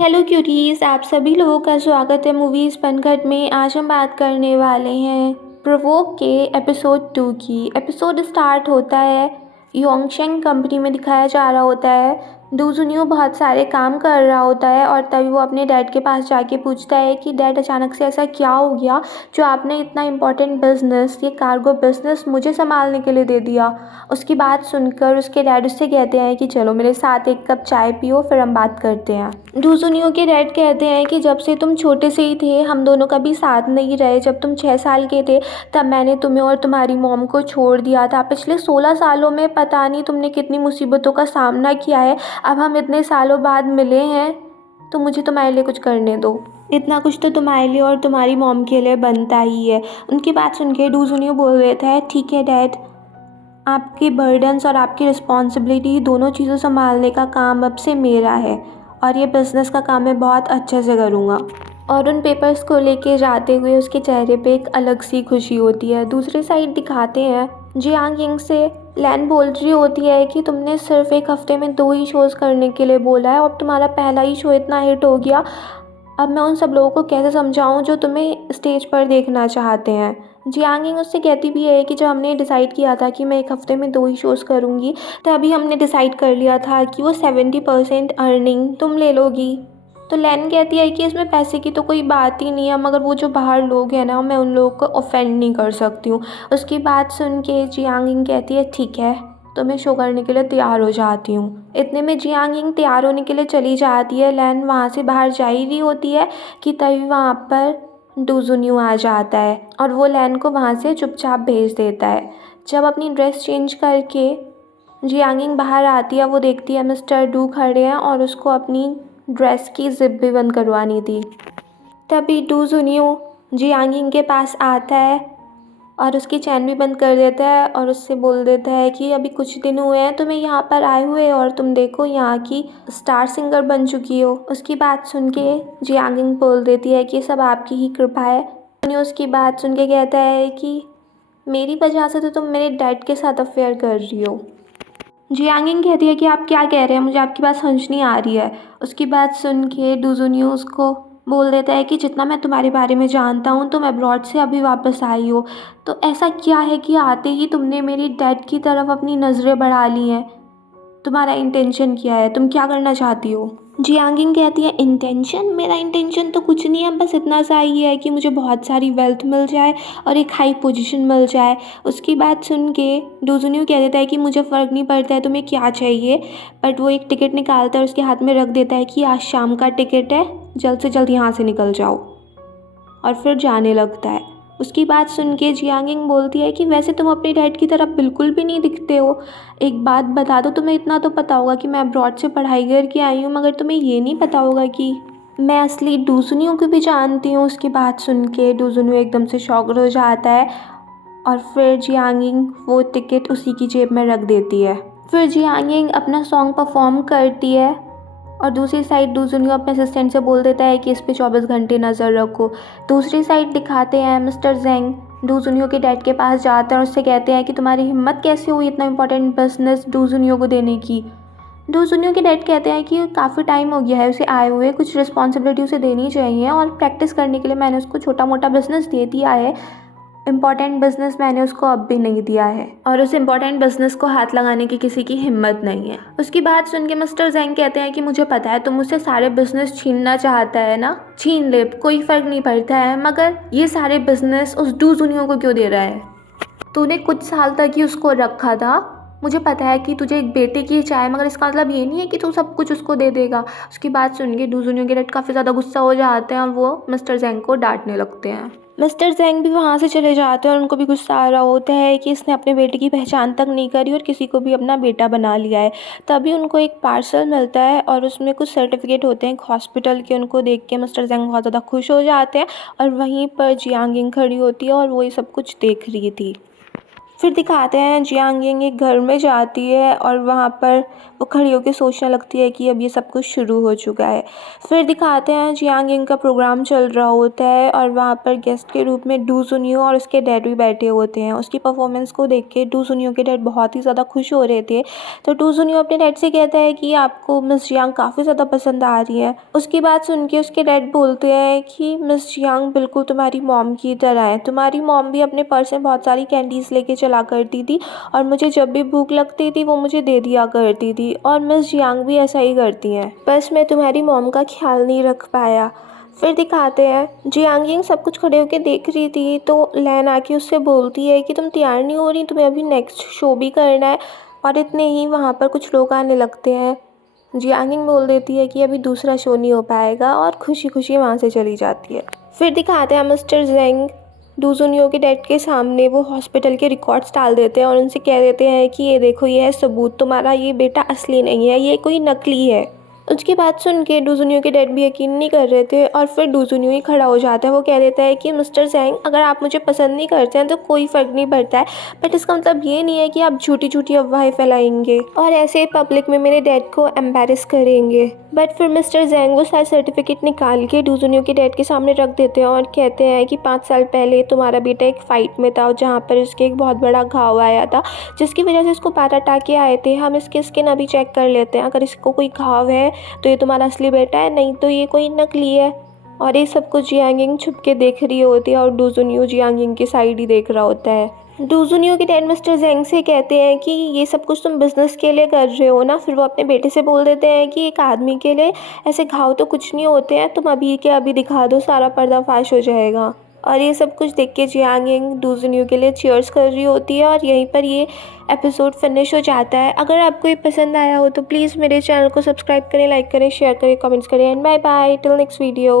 Hello cuties, आप सभी लोगों का स्वागत है मूवीज़ पनघट में। आज हम बात करने वाले हैं प्रोवोक के एपिसोड 2 की। एपिसोड स्टार्ट होता है, योंगशेंग कंपनी में दिखाया जा रहा होता है। डू जुनियो बहुत सारे काम कर रहा होता है और तभी वो अपने डैड के पास जाके पूछता है कि डैड, अचानक से ऐसा क्या हो गया जो आपने इतना इम्पोर्टेंट बिज़नेस, ये कार्गो बिज़नेस मुझे संभालने के लिए दे दिया। उसकी बात सुनकर उसके डैड उससे कहते हैं कि चलो मेरे साथ एक कप चाय पियो, फिर हम बात करते हैं। डूजुनियो के डैड कहते हैं कि जब से तुम छोटे से ही थे, हम दोनों कभी साथ नहीं रहे। जब तुम 6 साल के थे तब मैंने तुम्हें और तुम्हारी मॉम को छोड़ दिया था। पिछले 16 सालों में पता नहीं तुमने कितनी मुसीबतों का सामना किया है। अब हम इतने सालों बाद मिले हैं तो मुझे तुम्हारे लिए कुछ करने दो। इतना कुछ तो तुम्हारे लिए और तुम्हारी मॉम के लिए बनता ही है। उनकी बात सुन के डूजुनियो बोल देता है, ठीक है डैड, आपके बर्डन्स और आपकी रिस्पॉन्सिबिलिटी दोनों चीज़ों संभालने का काम अब से मेरा है और ये बिज़नेस का काम मैं बहुत अच्छे से करूँगा। और उन पेपर्स को लेके जाते हुए उसके चेहरे पे एक अलग सी खुशी होती है। दूसरी साइड दिखाते हैं जियांग यिंग से लैन बोल रही होती है कि तुमने सिर्फ एक हफ्ते में 2 ही शोज़ करने के लिए बोला है और तुम्हारा पहला ही शो इतना हिट हो गया। अब मैं उन सब लोगों को कैसे समझाऊं जो तुम्हें स्टेज पर देखना चाहते हैं। जियांग यिंग उससे कहती भी है कि जब हमने डिसाइड किया था कि मैं एक हफ्ते में 2 ही शोज़ करूँगी, तभी हमने डिसाइड कर लिया था कि वो 70% अर्निंग तुम ले लोगी। तो लैन कहती है कि इसमें पैसे की तो कोई बात ही नहीं है, मगर वो जो बाहर लोग हैं ना, मैं उन लोगों को ऑफेंड नहीं कर सकती हूँ। उसकी बात सुन के जियांग यिंग कहती है, ठीक है, तो मैं शो करने के लिए तैयार हो जाती हूँ। इतने में जियांग यिंग तैयार होने के लिए चली जाती है। लैन वहाँ से बाहर जा ही रही होती है कि तभी वहाँ पर डूजुनियो आ जाता है और वो लैन को वहाँ से चुपचाप भेज देता है। जब अपनी ड्रेस चेंज करके जियांग यिंग बाहर आती है, वो देखती है मिस्टर डू खड़े हैं और उसको अपनी ड्रेस की जिप भी बंद करवानी थी। तभी डूजुनियो जियांग यिंग के पास आता है और उसकी चैन भी बंद कर देता है और उससे बोल देता है कि अभी कुछ दिन हुए हैं तुम्हें यहाँ पर आए हुए और तुम देखो यहाँ की स्टार सिंगर बन चुकी हो। उसकी बात सुन के जियांग यिंग बोल देती है कि ये सब आपकी ही कृपा है। डूजुनियो उसकी बात सुन के कहता है कि मेरी वजह से तो तुम मेरे डैड के साथ अफेयर कर रही हो। जियांग यिंग कहती है कि आप क्या कह रहे हैं, मुझे आपकी बात समझ नहीं आ रही है। उसकी बात सुन के डूजुनियो उसको बोल देता है कि जितना मैं तुम्हारे बारे में जानता हूँ, तुम अब्रॉड से अभी वापस आई हो, तो ऐसा क्या है कि आते ही तुमने मेरी डैड की तरफ अपनी नज़रें बढ़ा ली हैं। तुम्हारा इंटेंशन क्या है, तुम क्या करना चाहती हो। जियांग यिंग कहती है, इंटेंशन, मेरा इंटेंशन तो कुछ नहीं है, बस इतना सा ही है कि मुझे बहुत सारी वेल्थ मिल जाए और एक हाई पोजीशन मिल जाए। उसकी बात सुन के डूजुनियो कह देता है कि मुझे फ़र्क नहीं पड़ता है तुम्हें क्या चाहिए, बट वो एक टिकट निकालता है और उसके हाथ में रख देता है कि आज शाम का टिकट है, जल्द से जल्द यहाँ से निकल जाओ, और फिर जाने लगता है। उसकी बात सुन के जियांग यिंग बोलती है कि वैसे तुम अपने डैड की तरफ बिल्कुल भी नहीं दिखते हो। एक बात बता दो, तुम्हें इतना तो पता होगा कि मैं अब्रॉड से पढ़ाई करके आई हूँ, मगर तुम्हें ये नहीं पता होगा कि मैं असली डूजुनियो को भी जानती हूँ। उसकी बात सुन के डूजुनियो एकदम से शॉक्ड हो जाता है और फिर जियांग यिंग वो टिकट उसी की जेब में रख देती है। फिर जियांग यिंग अपना सॉन्ग परफॉर्म करती है और दूसरी साइड डूजुनियो अपने असिस्टेंट से बोल देता है कि इस पे 24 घंटे नज़र रखो। दूसरी साइड दिखाते हैं मिस्टर जेंग डूजुनियो के डैड के पास जाते हैं और उससे कहते हैं कि तुम्हारी हिम्मत कैसे हुई इतना इंपॉर्टेंट बिजनेस डूजुनियो को देने की। डूजुनियो के डैड कहते हैं कि काफ़ी टाइम हो गया है उसे आए हुए, कुछ रिस्पॉन्सिबिलिटी उसे देनी चाहिए और प्रैक्टिस करने के लिए मैंने उसको छोटा मोटा बिजनेस दे दिया है। इम्पॉर्टेंट बिजनेस मैंने उसको अब भी नहीं दिया है और उस इम्पॉर्टेंट बिजनेस को हाथ लगाने की किसी की हिम्मत नहीं है। उसकी बात सुन के मिस्टर जेंग कहते हैं कि मुझे पता है तुम मुझसे सारे बिजनेस छीनना चाहता है ना, छीन ले, कोई फ़र्क नहीं पड़ता है, मगर ये सारे बिजनेस उस डूजुनियो को क्यों दे रहा है। तूने कुछ साल तक ही उसको रखा था, मुझे पता है कि तुझे एक बेटे की चाह है, मगर इसका मतलब ये नहीं है कि तू सब कुछ उसको दे देगा। उसकी बात सुन के डूजुनियो के डैड काफ़ी ज़्यादा गुस्सा हो जाते हैं और वो मिस्टर जेंग को डांटने लगते हैं। मिस्टर जेंग भी वहाँ से चले जाते हैं और उनको भी गुस्सा आ रहा होता है कि इसने अपने बेटे की पहचान तक नहीं करी और किसी को भी अपना बेटा बना लिया है। तभी उनको एक पार्सल मिलता है और उसमें कुछ सर्टिफिकेट होते हैं एक हॉस्पिटल के। उनको देख के मिस्टर जेंग बहुत ज़्यादा खुश हो जाते हैं और वहीं पर जियांग यिंग खड़ी होती है और वो ये सब कुछ देख रही थी। फिर दिखाते हैं जियांग यंग एक घर में जाती है और वहाँ पर वो खड़ी होकर सोचने लगती है कि अब ये सब कुछ शुरू हो चुका है। फिर दिखाते हैं जियांग यंग का प्रोग्राम चल रहा होता है और वहाँ पर गेस्ट के रूप में डू जुनियो और उसके डैड भी बैठे होते हैं। उसकी परफॉर्मेंस को देख के डू जुनियो के डैड बहुत ही ज़्यादा खुश हो रहे थे। तो डू जुनियो अपने डैड से कहता है कि आपको मिस जियांग काफ़ी ज़्यादा पसंद आ रही है। उसकी बात सुन के उसके डैड बोलते हैं कि मिस जियांग बिल्कुल तुम्हारी मॉम की तरह है। तुम्हारी मॉम भी अपने पर्स में बहुत सारी कैंडीज़ लेके चला करती थी और मुझे जब भी भूख लगती थी वो मुझे दे दिया करती थी, और मिस जियांग भी ऐसा ही करती हैं। बस मैं तुम्हारी मॉम का ख्याल नहीं रख पाया। फिर दिखाते हैं जियांग यंग सब कुछ खड़े होकर देख रही थी तो लैन आके उससे बोलती है कि तुम तैयार नहीं हो रही, तुम्हें अभी नेक्स्ट शो भी करना है। और इतने ही वहाँ पर कुछ लोग आने लगते हैं। जियांग यंग बोल देती है कि अभी दूसरा शो नहीं हो पाएगा और खुशी खुशी वहाँ से चली जाती है। फिर दिखाते हैं मिस्टर जेंग डू जुनियो के डैड के सामने वो हॉस्पिटल के रिकॉर्ड्स डाल देते हैं और उनसे कह देते हैं कि ये देखो, ये है सबूत, तुम्हारा ये बेटा असली नहीं है, ये कोई नकली है। उसकी बात सुन के डू जुनियो के डैड भी यकीन नहीं कर रहे थे और फिर डू जुनियो ही खड़ा हो जाता है। वो कह देता है कि मिस्टर जेंग, अगर आप मुझे पसंद नहीं करते हैं तो कोई फ़र्क नहीं पड़ता है, बट इसका मतलब ये नहीं है कि आप झूठी झूठी अफवाहें फैलाएंगे और ऐसे पब्लिक में मेरे डैड को एम्बेरस करेंगे। बट फिर मिस्टर जेंग वो सारे सर्टिफिकेट निकाल के डू जुनियो के डैड के सामने रख देते हैं और कहते हैं कि 5 साल पहले तुम्हारा बेटा एक फ़ाइट में था जहाँ पर इसके एक बहुत बड़ा घाव आया था, जिसकी वजह से इसको 12 टाँके आए थे। हम इसके स्किन अभी चेक कर लेते हैं, अगर इसको कोई घाव है तो ये तुम्हारा असली बेटा है, नहीं तो ये कोई नकली है। और ये सब कुछ जियांग यंग छुप के देख रही होती है और डू जुनियो जियांग यंग की साइड ही देख रहा होता है। डू जुनियो के डैड मिस्टर जेंग से कहते हैं कि ये सब कुछ तुम बिज़नेस के लिए कर रहे हो ना। फिर वो अपने बेटे से बोल देते हैं कि एक आदमी के लिए ऐसे घाव तो कुछ नहीं होते हैं, तुम अभी के अभी दिखा दो, सारा पर्दाफाश हो जाएगा। और ये सब कुछ देख के जियांग यंग डू जुनियो के लिए चीयर्स कर रही होती है और यहीं पर ये एपिसोड फिनिश हो जाता है। अगर आपको ये पसंद आया हो तो प्लीज़ मेरे चैनल को सब्सक्राइब करें, लाइक करें, शेयर करें, कमेंट्स करें and bye bye till next video.